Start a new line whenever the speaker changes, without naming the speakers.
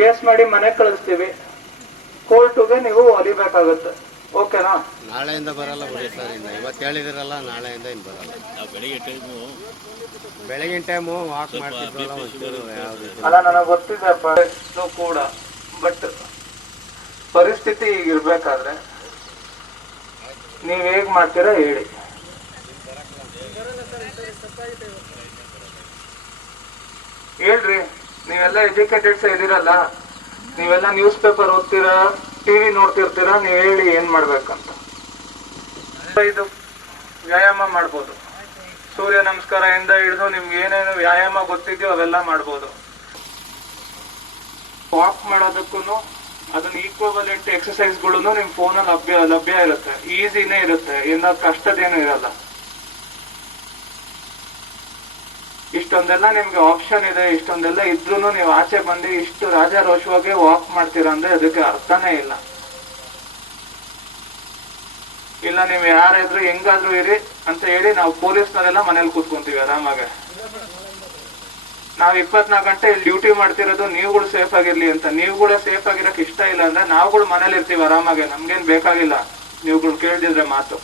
Case ಮಾಡಿ ಮನೆಗೆ ಕಳಿಸ್ತೀವಿ. ಕೋರ್ಟ್ಗೆ ನೀವು ಹೊಲಿಬೇಕಾಗತ್ತೆ ಓಕೆನಾ?
ನಾಳೆಯಿಂದ ಬರಲ್ಲ ಬಿಡಿ ಸರ್ ಇನ್ನು. ಇವತ್ತು ಹೇಳಿದಿರಲ್ಲ ನಾಳೆಯಿಂದ ಇನ್ನು ಬರಲ್ಲ.
ನಾವು ಬೆಳಿಗ್ಗೆ ಟೈಮು.
ಬೆಳಗಿನ ಟೈಮು ವಾಕ್ ಮಾಡ್ತಿದ್ರಲ್ಲ ಒಂಚೂರು ಯಾವ್ದು
ಅಲ್ಲ ನನಗೆ ಗೊತ್ತಿದೆ ಪರಿಸ್ಥಿತಿ ಕೂಡ. ಬಟ್ ಪರಿಸ್ಥಿತಿ ಈಗ ಇರ್ಬೇಕಾದ್ರೆ ನೀವು ಹೇಗ್ ಮಾಡ್ತೀರಾ ಹೇಳಿ. ಹೇಳ್ರಿ. ನೀವೆಲ್ಲ ಎಜುಕೇಟೆಡ್ಸ್ ಇದೀರಲ್ಲ ನೀವೆಲ್ಲ ನ್ಯೂಸ್ ಪೇಪರ್ ಓದ್ತೀರಾ ಟಿವಿ ನೋಡ್ತಿರ್ತೀರಾ, ನೀವ್ ಹೇಳಿ ಏನ್ ಮಾಡ್ಬೇಕಂತ. ಇದು ವ್ಯಾಯಾಮ ಮಾಡ್ಬೋದು. ಸೂರ್ಯ ನಮಸ್ಕಾರ ಇಂದ ಹಿಡಿದು ನಿಮ್ಗೆ ಏನೇನು ವ್ಯಾಯಾಮ ಗೊತ್ತಿದೆಯೋ ಅವೆಲ್ಲ ಮಾಡ್ಬೋದು. ವಾಕ್ ಮಾಡೋದಕ್ಕೂ ಅದನ್ನ ಈಕ್ವಲೆಂಟ್ ಎಕ್ಸಸೈಸ್ಗಳು ನಿಮ್ ಫೋನಲ್ಲಿ ಲಭ್ಯ ಲಭ್ಯ ಇರುತ್ತೆ. ಈಸಿನೇ ಇರುತ್ತೆ. ಏನ ಕಷ್ಟದೇನು ಇರಲ್ಲ. ಇಷ್ಟೊಂದೆಲ್ಲ ನಿಮ್ಗೆ ಆಪ್ಷನ್ ಇದೆ, ಇಷ್ಟೊಂದೆಲ್ಲ ಇದ್ರೂ ನೀವು ಆಚೆ ಬಂದು ಇಷ್ಟು ರಾಜಾರೋಷವಾಗಿ ವಾಕ್ ಮಾಡ್ತೀರಾ ಅಂದ್ರೆ ಅದಕ್ಕೆ ಅರ್ಥನೇ ಇಲ್ಲ. ಇಲ್ಲ, ನೀವು ಯಾರಾದ್ರೂ ಹೆಂಗಾದ್ರೂ ಇರಿ ಅಂತ ಹೇಳಿ ನಾವು ಪೊಲೀಸ್ನಲ್ಲೆಲ್ಲ ಮನೇಲಿ ಕೂತ್ಕೊಂತೀವಿ ಆರಾಮಾಗೆ. ನಾವ್ ಇಪ್ಪತ್ನಾಲ್ಕು ಗಂಟೆ ಇಲ್ಲಿ ಡ್ಯೂಟಿ ಮಾಡ್ತಿರೋದು, ನೀವುಗಳು ಸೇಫ್ ಆಗಿರ್ಲಿ ಅಂತ. ನೀವುಗಳು ಸೇಫ್ ಆಗಿರಕ್ ಇಷ್ಟ ಇಲ್ಲ ಅಂದ್ರೆ ನಾವುಗಳು ಮನೇಲಿ ಇರ್ತೀವಿ ಆರಾಮಾಗೆ. ನಮ್ಗೇನ್ ಬೇಕಾಗಿಲ್ಲ. ನೀವುಗಳು ಕೇಳ್ದಿದ್ರೆ ಮಾತು.